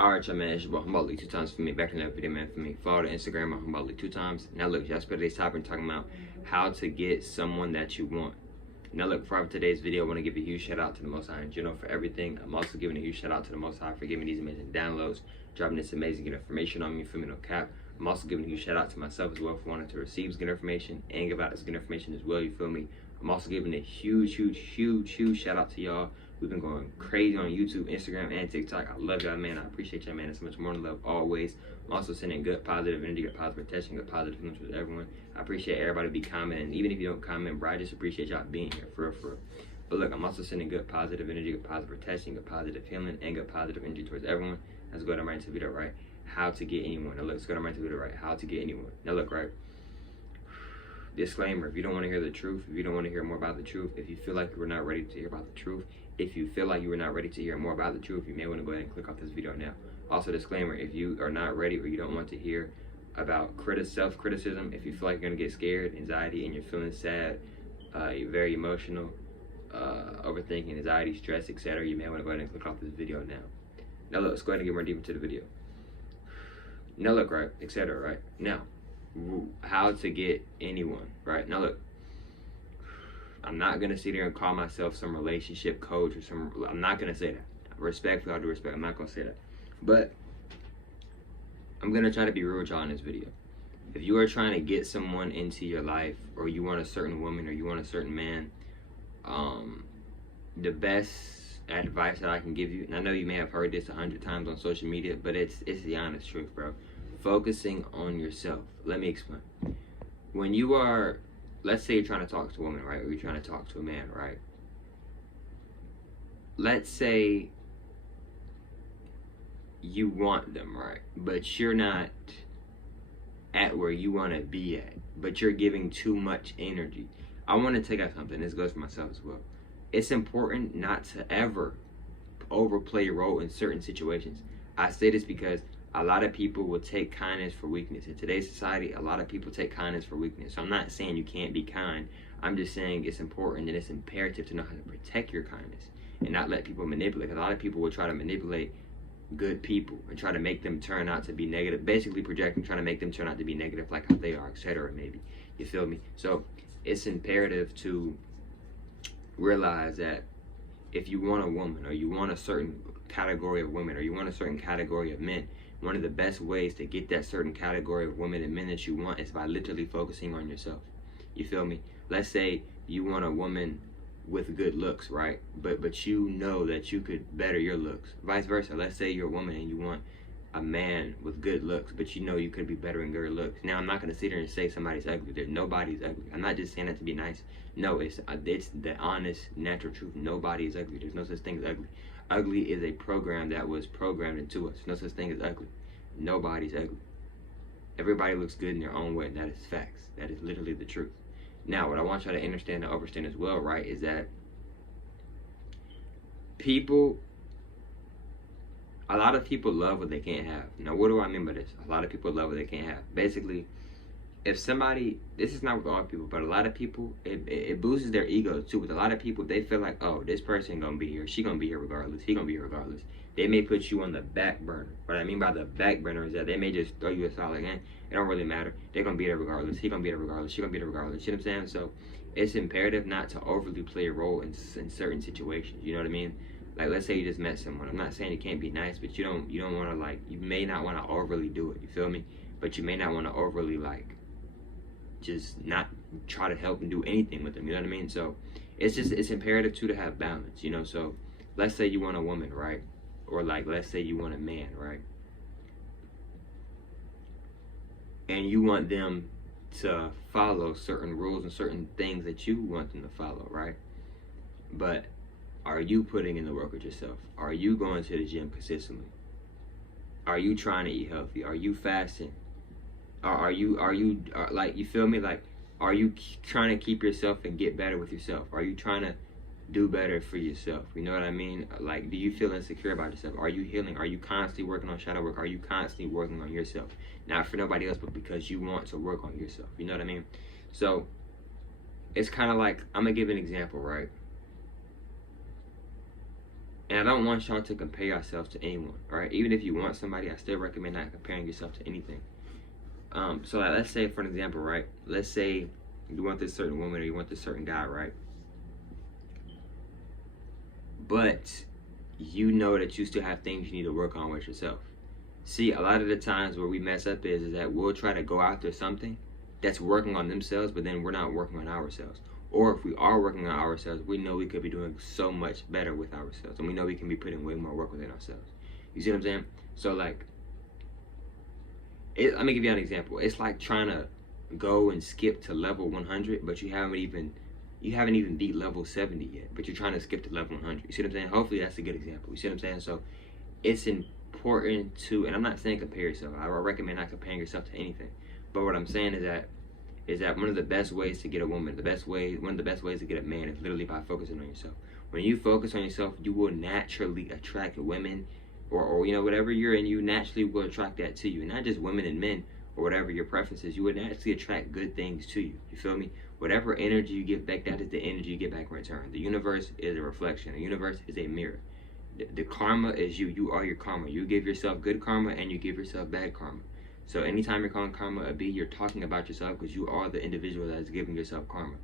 Alright, y'all, man, it's your boy Humbly 2 times for me. Back in that video, man, for me. Follow the Instagram on Humbly 2 times. Now, look, y'all spent today's topic talking about how to get someone that you want. Now, look, for today's video, I want to give a huge shout out to the Most High in general for everything. I'm also giving a huge shout out to the Most High for giving me these amazing downloads, dropping this amazing good information on me, for me, no cap. I'm also giving a huge shout out to myself as well for wanting to receive good information and give out this good information as well, you feel me? I'm also giving a huge shout out to y'all. We've been going crazy on YouTube, Instagram, and TikTok. I love y'all, man. I appreciate y'all, man. It's so much more than love always. I'm also sending good positive energy, good positive attention, good positive feelings with everyone. I appreciate everybody be commenting. Even if you don't comment, bro, I just appreciate y'all being here, for real. But look, I'm also sending good positive energy, good positive attention, good positive feeling, and good positive energy towards everyone. Let's go to right into the video, right? How to get anyone. Now look, let's go to right into the video, right? How to get anyone. Now look, right? Disclaimer, if you don't want to hear the truth, if you don't want to hear more about the truth, if you feel like you were not ready to hear about the truth, if you feel like you were not ready to hear more about the truth, you may want to go ahead and click off this video now. Also, disclaimer, if you are not ready or you don't want to hear about self-criticism, if you feel like you're going to get scared, anxiety, and you're feeling sad, you're very emotional, overthinking, anxiety, stress, etc., you may want to go ahead and click off this video now. Now look, let's go ahead and get more deep into the video. Now look, right, etc., right? Now, how to get anyone, right? Now look, I'm not gonna sit here and call myself some relationship coach or I'm not gonna say that. Respectfully, all due respect, I'm not gonna say that. But I'm gonna try to be real with y'all in this video. If you are trying to get someone into your life, or you want a certain woman, or you want a certain man, the best advice that I can give you, and I know you may have heard this 100 times on social media, but it's the honest truth, bro. Focusing on yourself. Let me explain. When you are, let's say you're trying to talk to a woman, right? Or you're trying to talk to a man, right? Let's say you want them, right? But you're not at where you want to be at. But you're giving too much energy. I want to take out something. This goes for myself as well. It's important not to ever overplay your role in certain situations. I say this because a lot of people will take kindness for weakness. In today's society, a lot of people take kindness for weakness. So I'm not saying you can't be kind. I'm just saying it's important and it's imperative to know how to protect your kindness and not let people manipulate. Because a lot of people will try to manipulate good people and try to make them turn out to be negative. Basically projecting, trying to make them turn out to be negative like how they are, etc. maybe. You feel me? So it's imperative to realize that if you want a woman, or you want a certain category of women, or you want a certain category of men, one of the best ways to get that certain category of women and men that you want is by literally focusing on yourself. You feel me? Let's say you want a woman with good looks, right? But you know that you could better your looks. Vice versa. Let's say you're a woman and you want a man with good looks, but you know you could be better in good looks. Now, I'm not going to sit here and say somebody's ugly. Nobody's ugly. I'm not just saying that to be nice. No, it's the honest, natural truth. Nobody is ugly. There's no such thing as ugly. Ugly is a program that was programmed into us. No such thing as ugly. Nobody's ugly. Everybody looks good in their own way. That is facts. That is literally the truth. Now, what I want you to understand and understand as well, right, is that a lot of people love what they can't have. Now, what do I mean by this? A lot of people love what they can't have. Basically, if somebody, this is not with all people, but a lot of people, it boosts their ego too. With a lot of people, they feel like, oh, this person gonna be here, she gonna be here regardless, he gonna be here regardless. They may put you on the back burner. What I mean by the back burner is that they may just throw you aside like, it don't really matter. They're gonna be there regardless, he gonna be there regardless, she gonna be there regardless. You know what I'm saying? So it's imperative not to overly play a role in certain situations. You know what I mean? Like, let's say you just met someone. I'm not saying you can't be nice, but you don't want to, like, you may not want to overly do it. You feel me? But you may not want to overly, like, just not try to help and do anything with them. You know what I mean? So it's imperative too to have balance. You know, so let's say you want a woman, right? Or like, let's say you want a man, right? And you want them to follow certain rules and certain things that you want them to follow, right? But are you putting in the work with yourself? Are you going to the gym consistently? Are you trying to eat healthy? Are you fasting? Are you like, you feel me? Like, are you trying to keep yourself and get better with yourself? Are you trying to do better for yourself? You know what I mean? Like, do you feel insecure about yourself? Are you healing? Are you constantly working on shadow work? Are you constantly working on yourself? Not for nobody else, but because you want to work on yourself. You know what I mean? So it's kind of like, I'm gonna give an example, right? And I don't want y'all to compare yourselves to anyone, all right? Even if you want somebody, I still recommend not comparing yourself to anything. So like, let's say, for an example, right? Let's say you want this certain woman or you want this certain guy, right? But you know that you still have things you need to work on with yourself. See, a lot of the times where we mess up is that we'll try to go after something that's working on themselves, but then we're not working on ourselves. Or if we are working on ourselves, we know we could be doing so much better with ourselves, and we know we can be putting way more work within ourselves. You see what I'm saying? So like, let me give you an example. It's like trying to go and skip to level 100, but you haven't even beat level 70 yet, but you're trying to skip to level 100. You see what I'm saying? Hopefully that's a good example. You see what I'm saying? So it's important to, and I'm not saying compare yourself. I recommend not comparing yourself to anything. But what I'm saying is that one of the best ways to get a woman, one of the best ways to get a man is literally by focusing on yourself. When you focus on yourself, you will naturally attract women, or you know, whatever you're in, you naturally will attract that to you. And not just women and men, or whatever your preference is, you would naturally attract good things to you. You feel me? Whatever energy you give back, that is the energy you get back in return. The universe is a reflection. The universe is a mirror. The karma is you. You are your karma. You give yourself good karma and you give yourself bad karma. So anytime you're calling karma a B, you're talking about yourself because you are the individual that is giving yourself karma.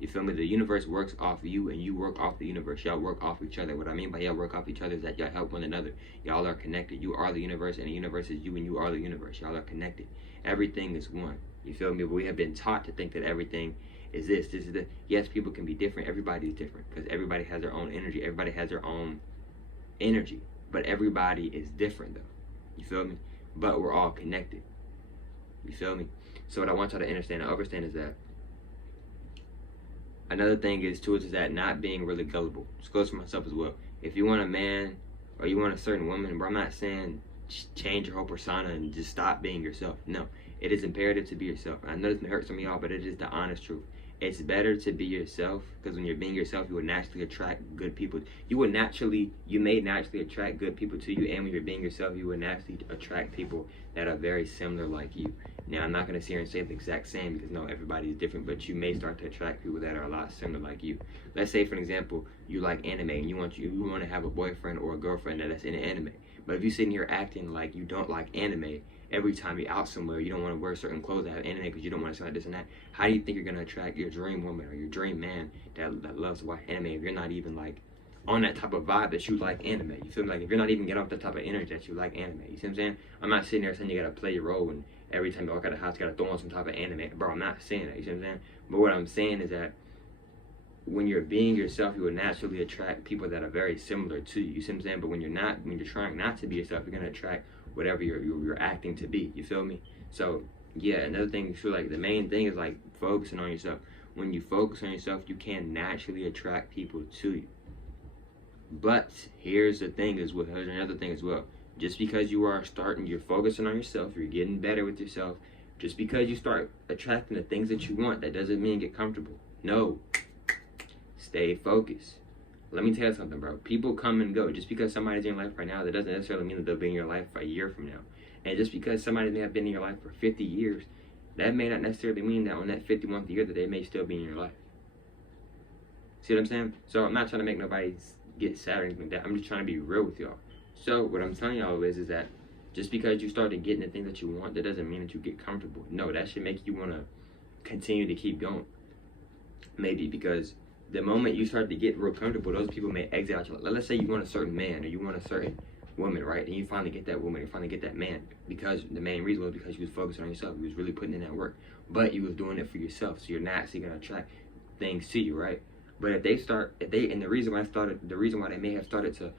You feel me? The universe works off you and you work off the universe. Y'all work off each other. What I mean by y'all work off each other is that y'all help one another. Y'all are connected. You are the universe and the universe is you and you are the universe. Y'all are connected. Everything is one. You feel me? But we have been taught to think that everything is this is the, yes, people can be different. Everybody is different because everybody has their own energy. Everybody has their own energy. But everybody is different though. You feel me? But we're all connected. You feel me? So what I want y'all to understand and understand is that another thing is too is that not being really gullible. This goes for myself as well. If you want a man or you want a certain woman, bro, I'm not saying change your whole persona and just stop being yourself. No, it is imperative to be yourself. I know this may hurt some of y'all, but it is the honest truth. It's better to be yourself because when you're being yourself, you will naturally attract good people. You may naturally attract good people to you, and when you're being yourself, you will naturally attract people that are very similar like you. Now, I'm not going to sit here and say the exact same because no, everybody is different, but you may start to attract people that are a lot similar like you. Let's say, for example, you like anime and you want to have a boyfriend or a girlfriend that's in anime. But if you're sitting here acting like you don't like anime, every time you're out somewhere, you don't want to wear certain clothes that have anime because you don't want to sound like this and that, how do you think you're going to attract your dream woman or your dream man that loves to watch anime if you're not even like on that type of vibe that you like anime? You feel me? Like if you're not even getting off the type of energy that you like anime, you see what I'm saying? I'm not sitting there saying you got to play your role and every time you walk out of the house you got to throw on some type of anime. Bro, I'm not saying that, you see what I'm saying? But what I'm saying is that when you're being yourself, you will naturally attract people that are very similar to you. You see what I'm saying? But when you're trying not to be yourself, you're gonna attract whatever you're acting to be. You feel me? So yeah, another thing too, like the main thing is like focusing on yourself. When you focus on yourself, you can naturally attract people to you. But here's the thing as well. Here's another thing as well. Just because you're focusing on yourself, you're getting better with yourself. Just because you start attracting the things that you want, that doesn't mean get comfortable. No. Stay focused. Let me tell you something, bro. People come and go. Just because somebody's in your life right now, that doesn't necessarily mean that they'll be in your life a year from now. And just because somebody may have been in your life for 50 years, that may not necessarily mean that on that 51st year that they may still be in your life. See what I'm saying? So I'm not trying to make nobody get sad or anything like that. I'm just trying to be real with y'all. So what I'm telling y'all is that just because you started getting the things that you want, that doesn't mean that you get comfortable. No, that should make you want to continue to keep going. Maybe because the moment you start to get real comfortable, those people may exit out your life. Let's say you want a certain man or you want a certain woman, right? And you finally get that woman, you finally get that man, because the main reason was because you was focusing on yourself. You was really putting in that work, but you was doing it for yourself. So you're naturally gonna attract things to you, right? But and the reason why they may have started to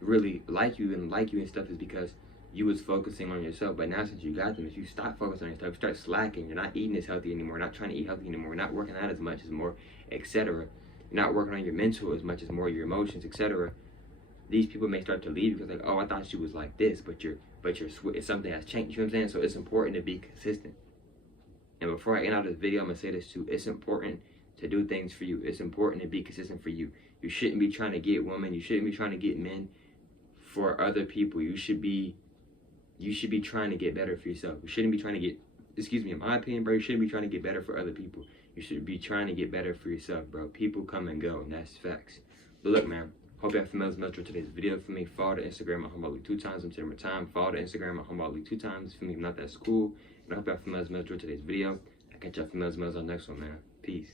really like you and stuff is because you was focusing on yourself. But now since you got them, if you stop focusing on yourself, you start slacking, you're not eating as healthy anymore, not trying to eat healthy anymore, not working out as much as more, etc. You're not working on your mental as much as more your emotions, etc. These people may start to leave because like, oh, I thought she was like this, but it's something has changed. You know what I'm saying? So it's important to be consistent. And before I end out this video, I'm gonna say this too. It's important to do things for you. It's important to be consistent for you. You shouldn't be trying to get women. You shouldn't be trying to get men for other people. You should be trying to get better for yourself. You shouldn't be trying to get, in my opinion, bro, you shouldn't be trying to get better for other people. You should be trying to get better for yourself, bro. People come and go, and that's facts. But look, man, Hope y'all females enjoyed today's video. For me, follow the Instagram at Humboldt League 2 times until my time. Follow the Instagram at Humboldt League 2 times. For me, if not, that's cool. And I hope y'all females enjoyed today's video. I'll catch y'all females on the next one, man. Peace.